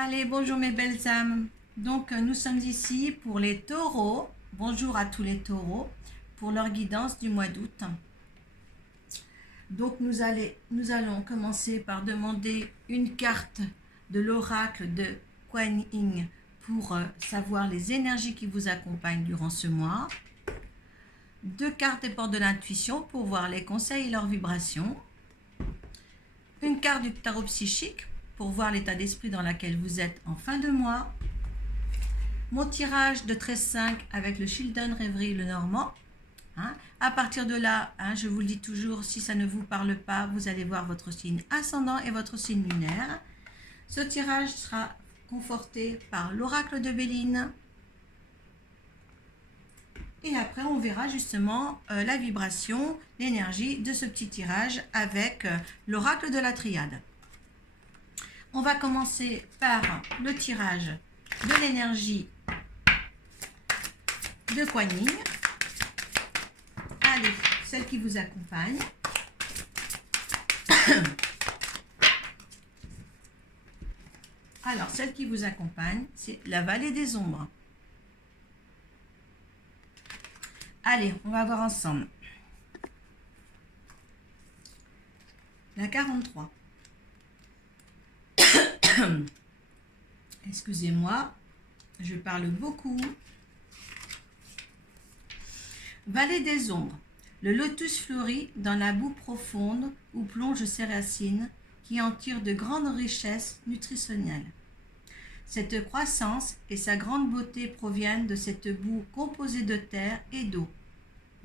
Allez, bonjour mes belles âmes. Donc, nous sommes ici pour les taureaux. Bonjour à tous les taureaux pour leur guidance du mois d'août. Donc, nous allons commencer par demander une carte de l'oracle de Kuan Yin pour savoir les énergies qui vous accompagnent durant ce mois. Deux cartes des portes de l'intuition pour voir les conseils et leurs vibrations. Une carte du tarot psychique pour voir l'état d'esprit dans lequel vous êtes en fin de mois. Mon tirage de 13-5 avec le Children Rêverie le Normand. À partir de là, je vous le dis toujours, si ça ne vous parle pas, vous allez voir votre signe ascendant et votre signe lunaire. Ce tirage sera conforté par l'oracle de Béline. Et après, on verra justement la vibration, l'énergie de ce petit tirage avec l'oracle de la triade. On va commencer par le tirage de l'énergie de Kuan Yin. Allez, celle qui vous accompagne. Alors, celle qui vous accompagne, c'est la vallée des ombres. Allez, on va voir ensemble. La 43. Excusez-moi, je parle beaucoup. Vallée des ombres. Le lotus fleurit dans la boue profonde où plongent ses racines qui en tirent de grandes richesses nutritionnelles. Cette croissance et sa grande beauté proviennent de cette boue composée de terre et d'eau.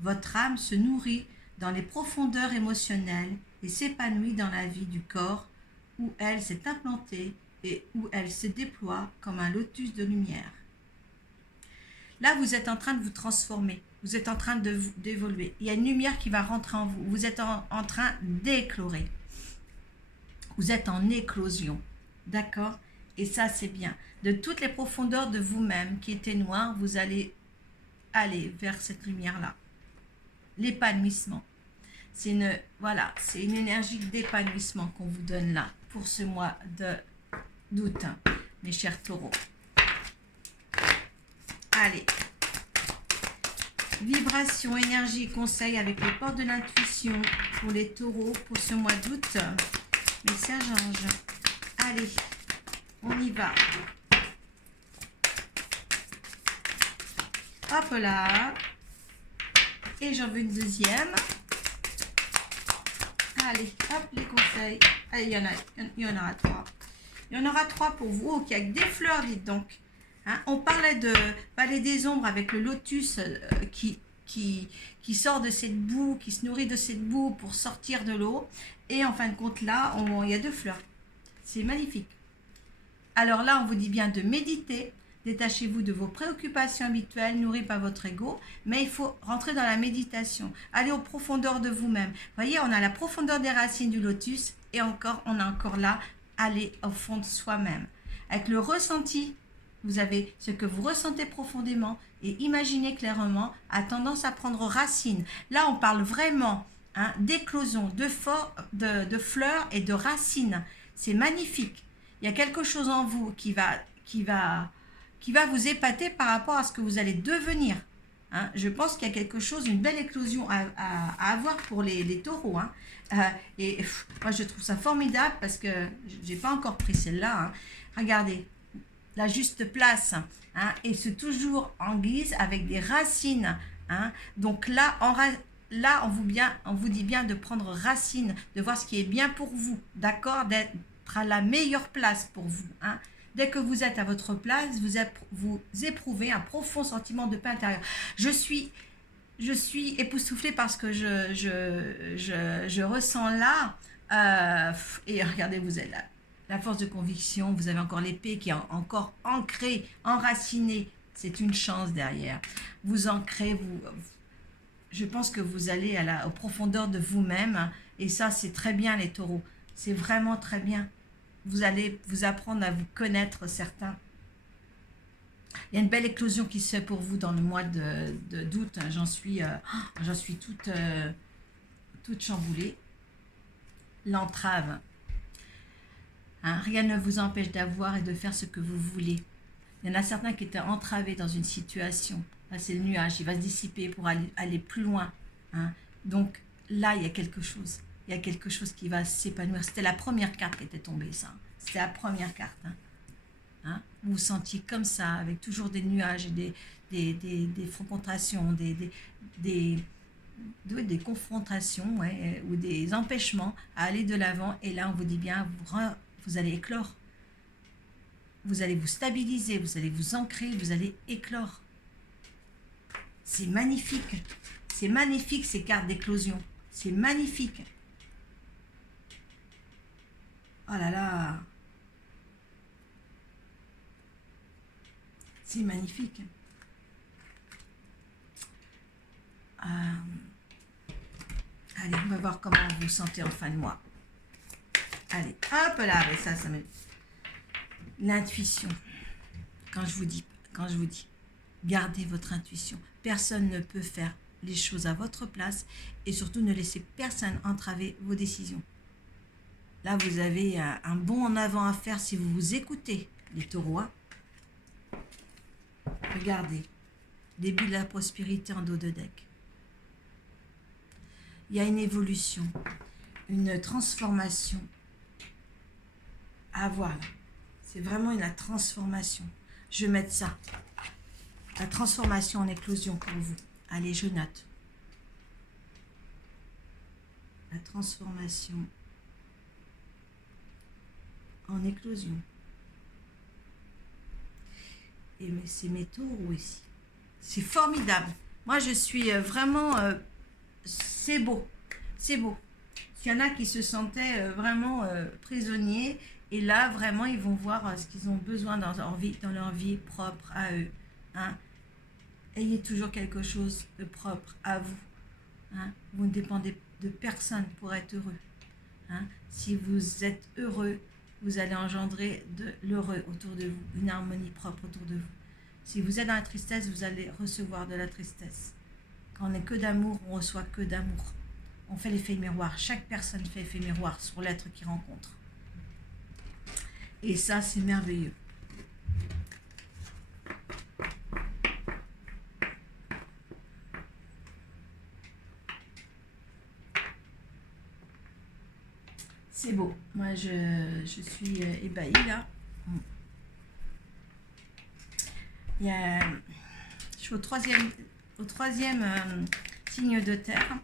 Votre âme se nourrit dans les profondeurs émotionnelles et s'épanouit dans la vie du corps où elle s'est implantée et où elle se déploie comme un lotus de lumière. Là, vous êtes en train de vous transformer, vous êtes en train d'évoluer. Il y a une lumière qui va rentrer en vous, vous êtes en train d'éclorer. Vous êtes en éclosion, d'accord? Et ça, c'est bien. De toutes les profondeurs de vous-même qui étaient noires, vous allez aller vers cette lumière-là. L'épanouissement. C'est une énergie d'épanouissement qu'on vous donne là pour ce mois d'août, mes chers taureaux. Allez. Vibration, énergie, conseil avec les portes de l'intuition pour les taureaux pour ce mois d'août. Message ange. Allez, on y va. Hop là. Et j'en veux une deuxième. Allez, hop, les conseils. Allez, il y en aura trois. Il y en aura trois pour vous. Ok, avec des fleurs, dites donc. On parlait de vallée des ombres avec le lotus qui sort de cette boue, qui se nourrit de cette boue pour sortir de l'eau. Et en fin de compte, là, il y a deux fleurs. C'est magnifique. Alors là, on vous dit bien de méditer. Détachez-vous de vos préoccupations habituelles nourries par votre ego, mais il faut rentrer dans la méditation. Allez aux profondeurs de vous-même. Voyez, on a la profondeur des racines du lotus et on a encore là, aller au fond de soi-même. Avec le ressenti, vous avez ce que vous ressentez profondément et imaginez clairement a tendance à prendre racine. Là, on parle vraiment d'éclosion, de fleurs et de racines. C'est magnifique. Il y a quelque chose en vous qui va vous épater par rapport à ce que vous allez devenir. Je pense qu'il y a quelque chose, une belle éclosion à avoir pour les taureaux. Moi, je trouve ça formidable parce que je n'ai pas encore pris celle-là. Regardez, la juste place. Et c'est toujours en guise avec des racines. Donc là, on vous dit bien de prendre racine, de voir ce qui est bien pour vous. D'accord? D'être à la meilleure place pour vous. Dès que vous êtes à votre place, vous éprouvez un profond sentiment de paix intérieure. Je suis époustouflée parce que je ressens là, et regardez, vous êtes là, la force de conviction, vous avez encore l'épée qui est encore ancrée, enracinée, c'est une chance derrière. Vous ancrez, je pense que vous allez aux profondeurs de vous-même, et ça c'est très bien les taureaux, c'est vraiment très bien. Vous allez vous apprendre à vous connaître certains. Il y a une belle éclosion qui se fait pour vous dans le mois d'août. J'en suis toute chamboulée. L'entrave. Hein, rien ne vous empêche d'avoir et de faire ce que vous voulez. Il y en a certains qui étaient entravés dans une situation. Là, c'est le nuage, il va se dissiper pour aller plus loin. Hein. Donc là, il y a quelque chose. Il y a quelque chose qui va s'épanouir. C'était la première carte qui était tombée, ça. C'était la première carte. Hein. Hein. Vous vous sentiez comme ça, avec toujours des nuages et des confrontations, des confrontations ouais, ou des empêchements à aller de l'avant. Et là, on vous dit bien, vous allez éclore. Vous allez vous stabiliser, vous allez vous ancrer, vous allez éclore. C'est magnifique. C'est magnifique ces cartes d'éclosion. C'est magnifique. Oh là là. C'est magnifique. Allez, on va voir comment vous vous sentez en fin de mois. Allez, hop là, avec ça me... L'intuition. Quand je vous dis, gardez votre intuition. Personne ne peut faire les choses à votre place et surtout ne laissez personne entraver vos décisions. Là, vous avez un bond en avant à faire si vous vous écoutez, les taureaux. Regardez, début de la prospérité en dos de deck. Il y a une évolution, une transformation à voir là. C'est vraiment la transformation. Je vais mettre ça. La transformation en éclosion pour vous. Allez, je note. La transformation en éclosion. Et c'est mes taureaux ici. C'est formidable. Moi, je suis vraiment... c'est beau. C'est beau. Il y en a qui se sentaient vraiment prisonniers. Et là, vraiment, ils vont voir ce qu'ils ont besoin dans leur vie propre à eux. Hein. Ayez toujours quelque chose de propre à vous. Hein. Vous ne dépendez de personne pour être heureux. Hein. Si vous êtes heureux, vous allez engendrer de l'heureux autour de vous, une harmonie propre autour de vous. Si vous êtes dans la tristesse, vous allez recevoir de la tristesse. Quand on n'est que d'amour, on reçoit que d'amour. On fait l'effet miroir. Chaque personne fait l'effet miroir sur l'être qu'il rencontre. Et ça, c'est merveilleux. C'est beau. Moi, je suis ébahie là. Il y a, je suis au troisième signe de terre.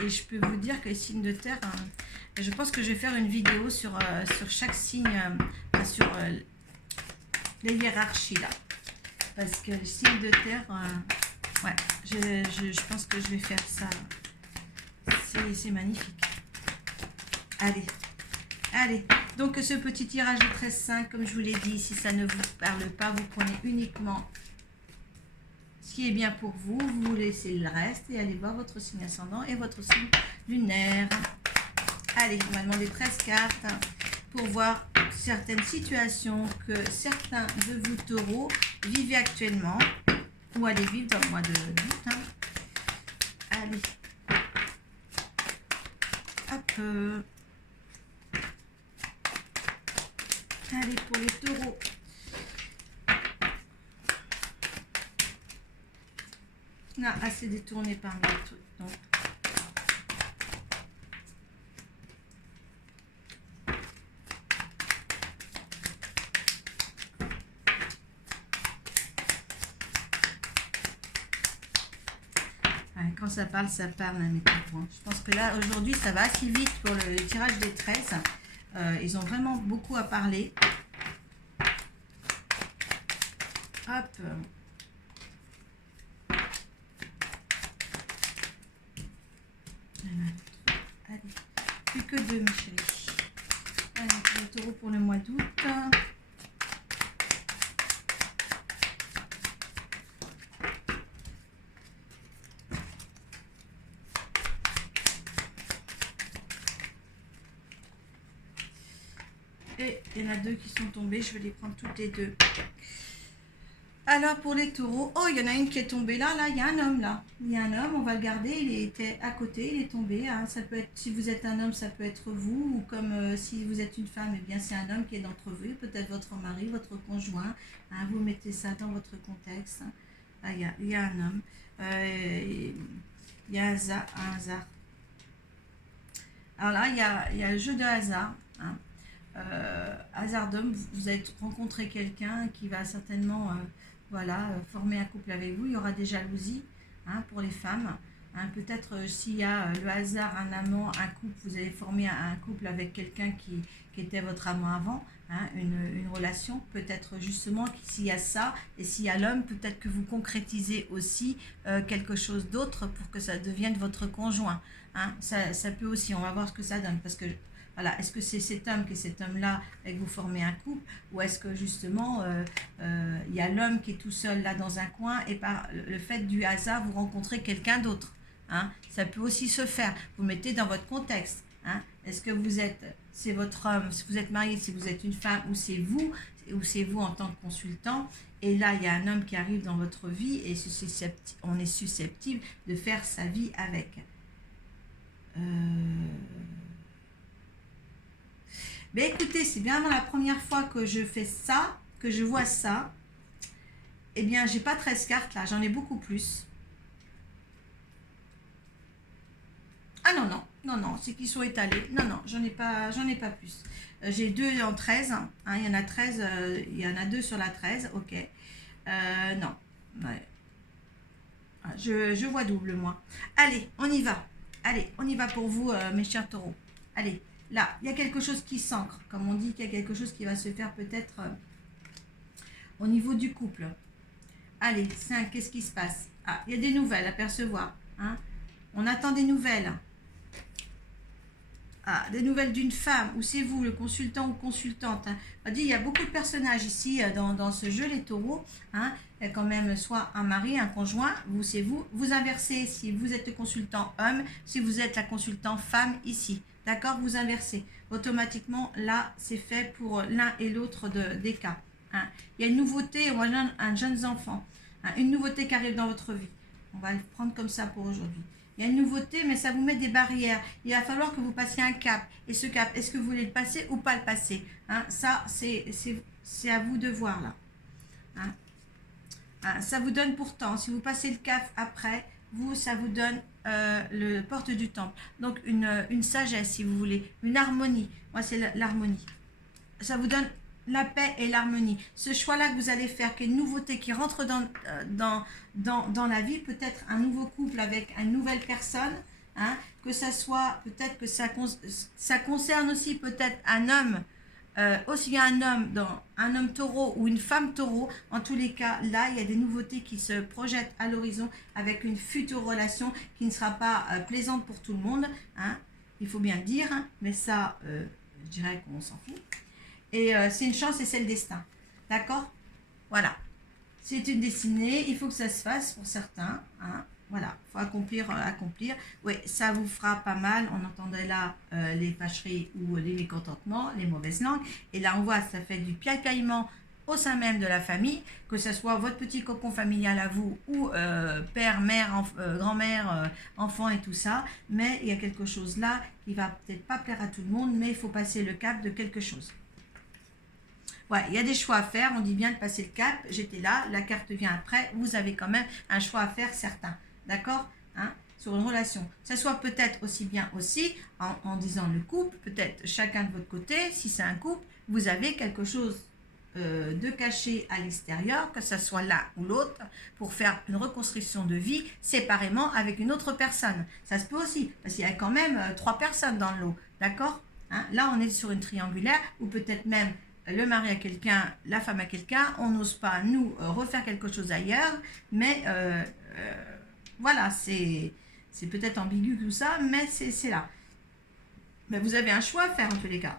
Et je peux vous dire que les signes de terre, je pense que je vais faire une vidéo sur chaque signe, sur les hiérarchies là. Parce que les signes de terre, ouais, je pense que je vais faire ça. C'est magnifique. Allez, allez. Donc ce petit tirage de 13-5, comme je vous l'ai dit, si ça ne vous parle pas, vous prenez uniquement ce qui est bien pour vous. Vous laissez le reste et allez voir votre signe ascendant et votre signe lunaire. Allez, on va demander 13 cartes pour voir certaines situations que certains de vous taureaux vivez actuellement ou allez vivre dans le mois de août. Hein. Allez. Hop. Allez, pour les taureaux. On a assez détourné par mes trucs. Donc. Quand ça parle, mes taureaux. Je pense que là, aujourd'hui, ça va assez vite pour le tirage des 13. Ils ont vraiment beaucoup à parler. Hop. Allez, plus que 2, mes chéris. Allez, le taureau pour le mois d'août. Et il y en a 2 qui sont tombés, je vais les prendre toutes les 2. Alors pour les taureaux, oh il y en a une qui est tombée là, il y a un homme là. Il y a un homme, on va le garder, il était à côté, il est tombé. Hein. Ça peut être, si vous êtes un homme, ça peut être vous, ou comme si vous êtes une femme, eh bien c'est un homme qui est d'entre vous, peut-être votre mari, votre conjoint. Hein. Vous mettez ça dans votre contexte. Hein. Ah, il y a un homme. Il y a un hasard. Alors là, il y a le jeu de hasard. Hein. Hasard d'homme, vous allez rencontrer quelqu'un qui va certainement voilà, former un couple avec vous. Il y aura des jalousies hein, pour les femmes. Hein, peut-être s'il y a le hasard, un amant, un couple, vous allez former un couple avec quelqu'un qui était votre amant avant, hein, une relation. Peut-être justement s'il y a ça, et s'il y a l'homme, peut-être que vous concrétisez aussi quelque chose d'autre pour que ça devienne votre conjoint. Hein. Ça peut aussi, on va voir ce que ça donne, parce que voilà, est-ce que c'est cet homme qui est cet homme-là et que vous formez un couple, ou est-ce que justement il y a l'homme qui est tout seul là dans un coin et par le fait du hasard vous rencontrez quelqu'un d'autre. Hein. Ça peut aussi se faire. Vous mettez dans votre contexte. Hein. Est-ce que c'est votre homme, si vous êtes marié, si vous êtes une femme, ou c'est vous en tant que consultant. Et là, il y a un homme qui arrive dans votre vie et on est susceptible de faire sa vie avec. Mais écoutez, c'est bien la première fois que je fais ça, que je vois ça. Eh bien, j'ai pas 13 cartes là, j'en ai beaucoup plus. Ah non, c'est qu'ils sont étalés. Non, j'en ai pas plus. J'ai 2 en 13. Hein, il y en a 13, il y en a 2 sur la 13, ok. Non. Ouais. Je vois double, moi. Allez, on y va. Allez, on y va pour vous, mes chers taureaux. Allez. Là, il y a quelque chose qui s'ancre, comme on dit qu'il y a quelque chose qui va se faire peut-être au niveau du couple. Allez, 5, qu'est-ce qui se passe? Ah, il y a des nouvelles à percevoir. Hein. On attend des nouvelles. Ah, des nouvelles d'une femme, ou c'est vous, le consultant ou consultante. Hein. On dit, il y a beaucoup de personnages ici dans ce jeu, les taureaux. Hein. Il y a quand même soit un mari, un conjoint, vous, c'est vous. Vous inversez si vous êtes le consultant homme, si vous êtes la consultante femme ici. D'accord, vous inversez. Automatiquement, là, c'est fait pour l'un et l'autre des cas. Hein. Il y a une nouveauté, ou un jeune enfant. Hein. Une nouveauté qui arrive dans votre vie. On va le prendre comme ça pour aujourd'hui. Il y a une nouveauté, mais ça vous met des barrières. Il va falloir que vous passiez un cap. Et ce cap, est-ce que vous voulez le passer ou pas le passer? Hein. Ça, c'est à vous de voir là. Hein. Hein. Ça vous donne pourtant, si vous passez le cap après, ça vous donne le porte du temple. Donc une sagesse, si vous voulez, une harmonie. Moi, c'est l'harmonie. Ça vous donne la paix et l'harmonie. Ce choix-là que vous allez faire, qui est une nouveauté, qui rentre dans la vie, peut-être un nouveau couple avec une nouvelle personne, hein, que ça soit, peut-être que ça concerne aussi peut-être un homme, aussi bien un homme taureau ou une femme taureau. En tous les cas, là, il y a des nouveautés qui se projettent à l'horizon avec une future relation qui ne sera pas plaisante pour tout le monde. Hein, il faut bien le dire, hein, mais ça, je dirais qu'on s'en fout. Et c'est une chance et c'est le destin. D'accord? Voilà. C'est une destinée, il faut que ça se fasse pour certains. Hein. Voilà, il faut accomplir. Oui, ça vous fera pas mal. On entendait là les fâcheries ou les mécontentements, les mauvaises langues. Et là, on voit, ça fait du piaillement au sein même de la famille, que ce soit votre petit cocon familial à vous, ou père, mère, grand-mère, enfant et tout ça. Mais il y a quelque chose là qui va peut-être pas plaire à tout le monde, mais il faut passer le cap de quelque chose. Ouais, il y a des choix à faire, on dit bien de passer le cap, j'étais là, la carte vient après, vous avez quand même un choix à faire certain, d'accord, hein, sur une relation. Ça soit peut-être aussi bien aussi, en disant le couple, peut-être chacun de votre côté, si c'est un couple, vous avez quelque chose de caché à l'extérieur, que ce soit l'un ou l'autre, pour faire une reconstruction de vie séparément avec une autre personne. Ça se peut aussi, parce qu'il y a quand même 3 personnes dans le lot, d'accord, hein. Là, on est sur une triangulaire, ou peut-être même le mari à quelqu'un, la femme à quelqu'un, on n'ose pas, nous, refaire quelque chose ailleurs, mais voilà, c'est peut-être ambigu tout ça, mais c'est là. Mais vous avez un choix à faire en tous les cas.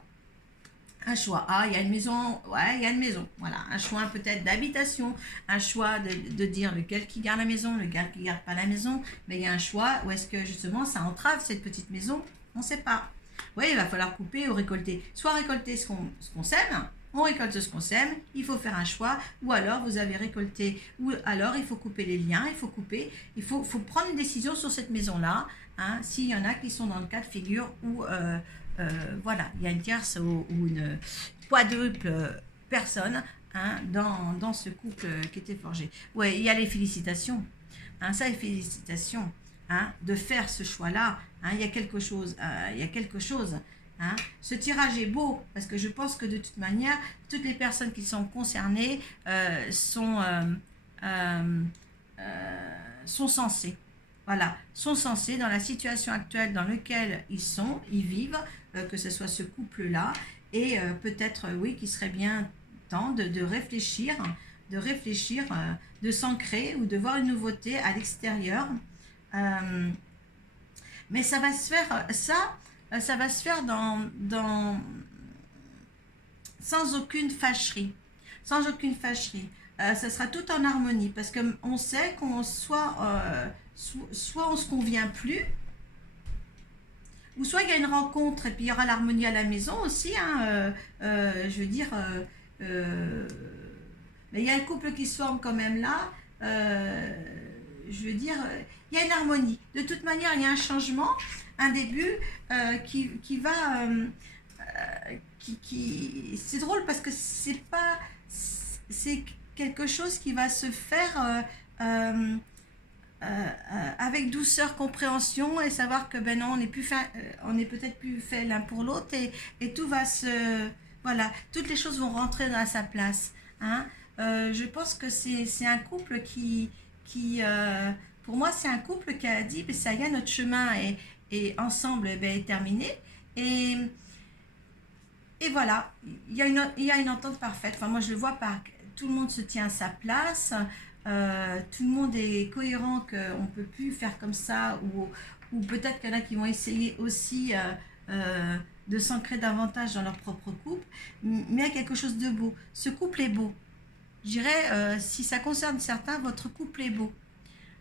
Un choix. Ah, il y a une maison, ouais, il y a une maison. Voilà, un choix peut-être d'habitation, un choix de dire lequel qui garde la maison, lequel qui garde pas la maison, mais il y a un choix où est-ce que justement ça entrave cette petite maison, on ne sait pas. Oui, il va falloir couper ou récolter. Soit récolter ce qu'on sème, on récolte ce qu'on sème, il faut faire un choix, ou alors vous avez récolté, ou alors il faut couper les liens, il faut prendre une décision sur cette maison-là, hein, s'il y en a qui sont dans le cas de figure où, voilà, il y a une tierce ou une quadruple personne, hein, dans ce couple qui était forgé. Ouais, il y a les félicitations, hein, ça les félicitations, hein, de faire ce choix-là, hein, il y a quelque chose, hein. Ce tirage est beau parce que je pense que de toute manière, toutes les personnes qui sont concernées sont censées, voilà, sont censées dans la situation actuelle dans laquelle ils vivent, que ce soit ce couple-là, et peut-être, oui, qu'il serait bien temps de réfléchir, de s'ancrer ou de voir une nouveauté à l'extérieur. Euh, mais ça va se faire, ça va se faire sans aucune fâcherie. Sans aucune fâcherie. Ça sera tout en harmonie parce qu'on sait qu'on soit on se convient plus, ou soit il y a une rencontre et puis il y aura l'harmonie à la maison aussi, hein, je veux dire, mais il y a un couple qui se forme quand même là, je veux dire, il y a une harmonie. De toute manière, il y a un changement, un début qui va... c'est drôle parce que c'est quelque chose qui va se faire avec douceur, compréhension, et savoir que ben non, on est peut-être plus fait l'un pour l'autre, et tout va voilà, toutes les choses vont rentrer à sa place, hein. Je pense que c'est un couple pour moi, c'est un couple qui a dit, ben, ça y est, notre chemin est ensemble, eh ben, est terminé, et et voilà, il y a une entente parfaite. Enfin, moi, je le vois par tout le monde se tient à sa place, tout le monde est cohérent, qu'on ne peut plus faire comme ça, ou peut-être qu'il y en a qui vont essayer aussi de s'ancrer davantage dans leur propre couple, mais il y a quelque chose de beau. Ce couple est beau. Je dirais, si ça concerne certains, votre couple est beau.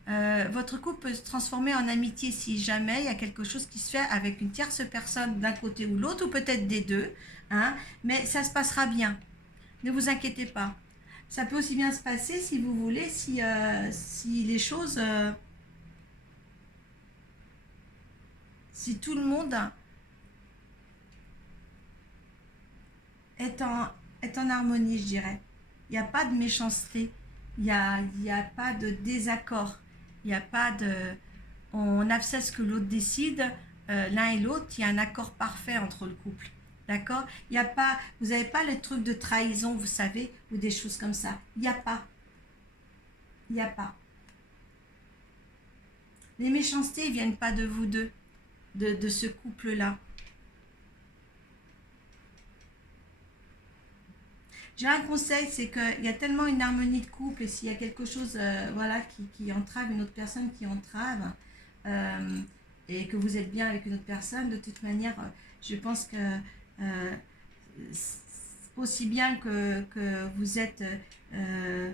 Votre couple peut se transformer en amitié si jamais il y a quelque chose qui se fait avec une tierce personne d'un côté ou l'autre, ou peut-être des deux, hein, mais ça se passera bien. Ne vous inquiétez pas. Ça peut aussi bien se passer, si vous voulez, si les choses, si tout le monde est en harmonie, je dirais. Il n'y a pas de méchanceté, il y a pas de désaccord, il n'y a pas de... On accepte ce que l'autre décide, l'un et l'autre, il y a un accord parfait entre le couple. D'accord? Il y a pas, vous n'avez pas les trucs de trahison, vous savez, ou des choses comme ça. Il n'y a pas. Il n'y a pas. Les méchancetés ne viennent pas de vous deux, de ce couple-là. J'ai un conseil, c'est qu'il y a tellement une harmonie de couple, et s'il y a quelque chose voilà, qui entrave une autre personne, qui entrave, et que vous êtes bien avec une autre personne, de toute manière, je pense que aussi bien que vous êtes, je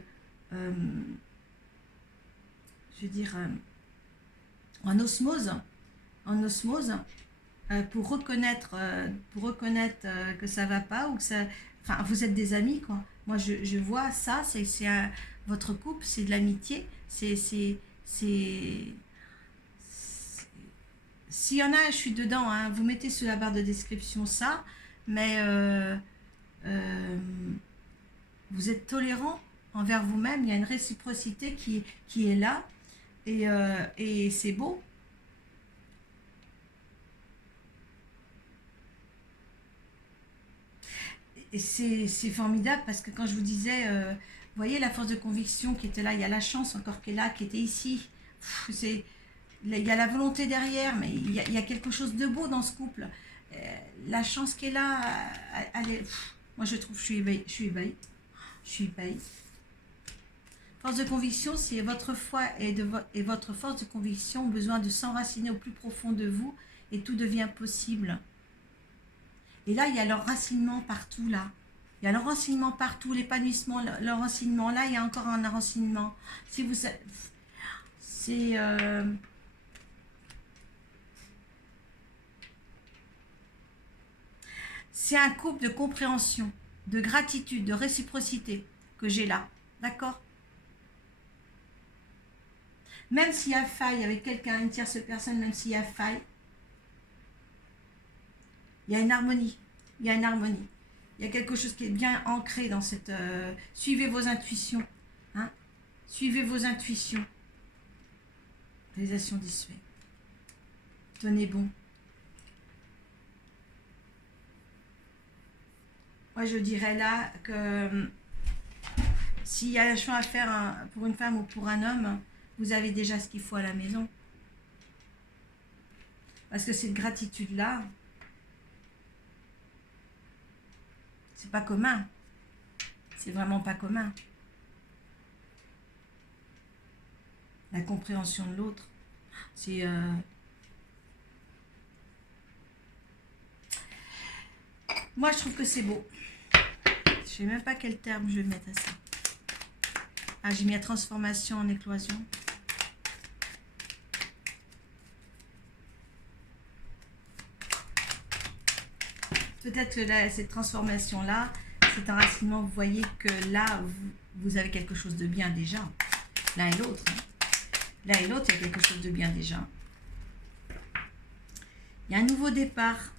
veux dire, en osmose, pour reconnaître, que ça va pas, ou que ça... Enfin, vous êtes des amis, quoi. Moi, je vois ça, votre couple, c'est de l'amitié. S'il y en a, je suis dedans, hein, vous mettez sous la barre de description ça, mais vous êtes tolérant envers vous-même, il y a une réciprocité qui est là, et c'est beau. Et c'est formidable parce que quand je vous disais, vous voyez la force de conviction qui était là, il y a la chance encore qui est là, qui était ici. Il y a la volonté derrière, mais il y a quelque chose de beau dans ce couple. La chance qui est là, elle est, moi je trouve, je suis ébahie. Force de conviction, c'est votre foi et votre force de conviction ont besoin de s'enraciner au plus profond de vous, et tout devient possible. Et là, il y a l'enracinement partout, là. Il y a l'enracinement partout, l'épanouissement, l'enracinement. Là, il y a encore un enracinement. Si vous... C'est... c'est un couple de compréhension. de gratitude, de réciprocité que j'ai là. D'accord? Même s'il y a faille avec quelqu'un, une tierce personne, même s'il y a faille, il y a une harmonie. Il y a une harmonie. Il y a quelque chose qui est bien ancré dans cette... suivez vos intuitions. Hein? Suivez vos intuitions. Réalisation dissuée. Tenez bon. Moi, je dirais là que s'il y a un choix à faire pour une femme ou pour un homme, vous avez déjà ce qu'il faut à la maison. Parce que cette gratitude-là, c'est pas commun. C'est vraiment pas commun. La compréhension de l'autre, c'est... Moi, je trouve que c'est beau. Je sais même pas quel terme je vais mettre à ça. Ah, j'ai mis la transformation en éclosion. Peut-être que là, cette transformation-là, cet enracinement, vous voyez que là, vous avez quelque chose de bien déjà. L'un et l'autre. Hein. L'un et l'autre, il y a quelque chose de bien déjà. Il y a un nouveau départ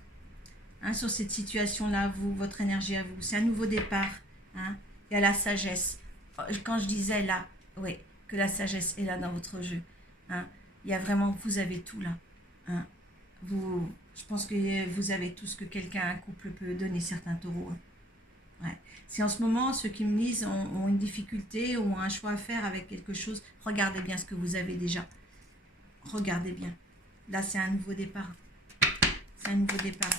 hein, sur cette situation-là, vous, votre énergie à vous. C'est un nouveau départ. Hein. Il y a la sagesse. Quand je disais là, oui, que la sagesse est là dans votre jeu. Hein. Il y a vraiment, vous avez tout là. Hein. Je pense que vous avez tout ce que quelqu'un, un couple peut donner, certains taureaux. Hein. Ouais. Si en ce moment, ceux qui me lisent ont une difficulté ou un choix à faire avec quelque chose, regardez bien ce que vous avez déjà. Regardez bien. Là, c'est un nouveau départ. C'est un nouveau départ.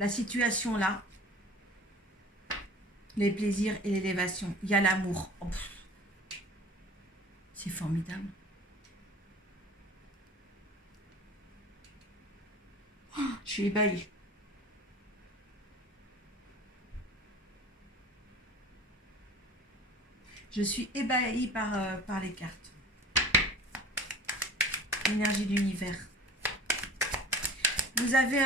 La situation là, les plaisirs et l'élévation. Il y a l'amour. Oh, c'est formidable. Oh, je suis ébahie. Je suis ébahie par les cartes. L'énergie de l'univers. Vous avez...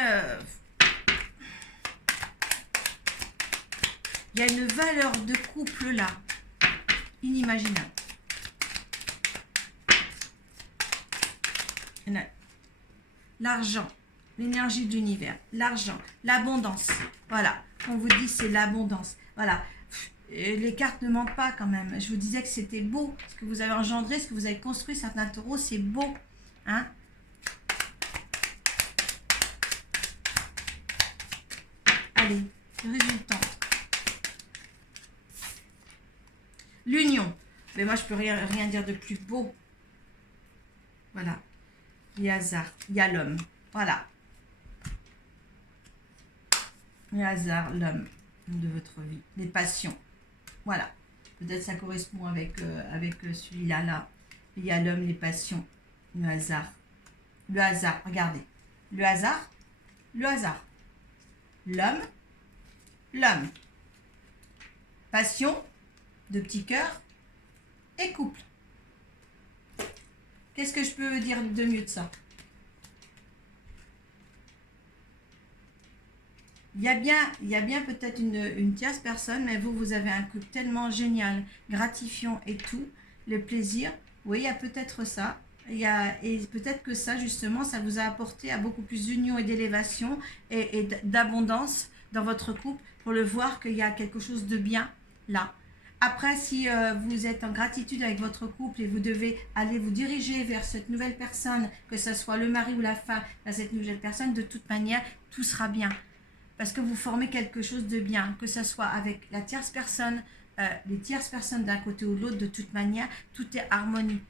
il y a une valeur de couple là, inimaginable. L'argent, l'énergie de l'univers, l'argent, l'abondance. Voilà, on vous dit c'est l'abondance. Voilà, les cartes ne mentent pas quand même. Je vous disais que c'était beau, ce que vous avez engendré, ce que vous avez construit, certains taureaux, c'est beau. Hein? Allez, le résultat. L'union. Mais moi, je peux rien dire de plus beau. Voilà. Il y a hasard. Il y a l'homme. Voilà. Le hasard, l'homme de votre vie. Les passions. Voilà. Peut-être ça correspond avec celui-là. Là. Il y a l'homme, les passions. Le hasard. Le hasard. Regardez. Le hasard. Le hasard. L'homme. L'homme. Passion. De petits cœurs. Et couple. Qu'est-ce que je peux dire de mieux de ça? Il y a bien peut-être une tierce personne, mais vous avez un couple tellement génial, gratifiant et tout, le plaisir. Oui, il y a peut-être ça. Et peut-être que ça, justement, ça vous a apporté à beaucoup plus d'union et d'élévation et d'abondance dans votre couple pour le voir qu'il y a quelque chose de bien là. Après, si vous êtes en gratitude avec votre couple et vous devez aller vous diriger vers cette nouvelle personne, que ce soit le mari ou la femme, vers cette nouvelle personne, de toute manière, tout sera bien. Parce que vous formez quelque chose de bien, que ce soit avec la tierce personne, les tierces personnes d'un côté ou de l'autre, de toute manière, tout est harmonie.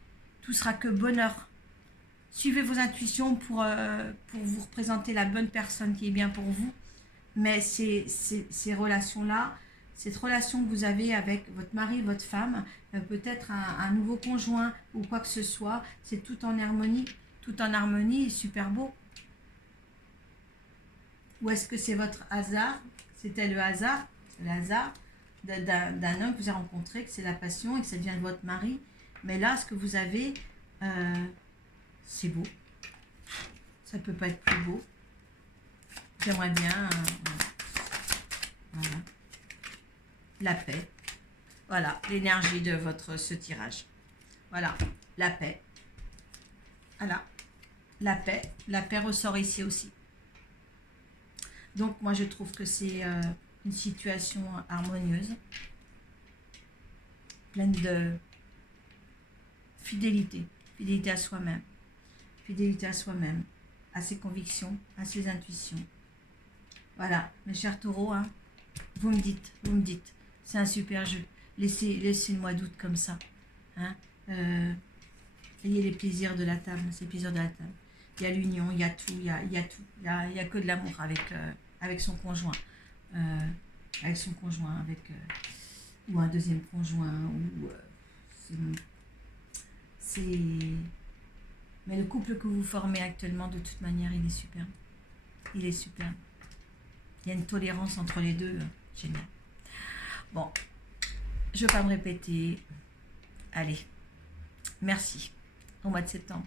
Tout sera que bonheur. Suivez vos intuitions pour vous représenter la bonne personne qui est bien pour vous. Mais ces relations-là, cette relation que vous avez avec votre mari, votre femme, peut-être un nouveau conjoint ou quoi que ce soit, c'est tout en harmonie et super beau. Ou est-ce que c'est votre hasard? C'était le hasard d'un homme que vous avez rencontré, que c'est la passion et que ça devient votre mari. Mais là, ce que vous avez, c'est beau. Ça peut pas être plus beau. J'aimerais bien... voilà. La paix. Voilà, l'énergie de ce tirage. Voilà, la paix. Voilà, la paix. La paix ressort ici aussi. Donc, moi, je trouve que c'est une situation harmonieuse, pleine de fidélité. Fidélité à soi-même. Fidélité à soi-même, à ses convictions, à ses intuitions. Voilà, mes chers taureaux, hein, vous me dites. C'est un super jeu. Laissez le mois d'août comme ça. Hein, ayez les plaisirs de la table, c'est les plaisirs de la table. Il y a l'union, il y a tout, il y a tout. Il y a que de l'amour avec son conjoint. Avec son conjoint, ou un deuxième conjoint, ou mais le couple que vous formez actuellement, de toute manière, il est superbe. Il est superbe. Il y a une tolérance entre les deux, génial. Bon, je ne vais pas me répéter. Allez, merci. Au mois de septembre.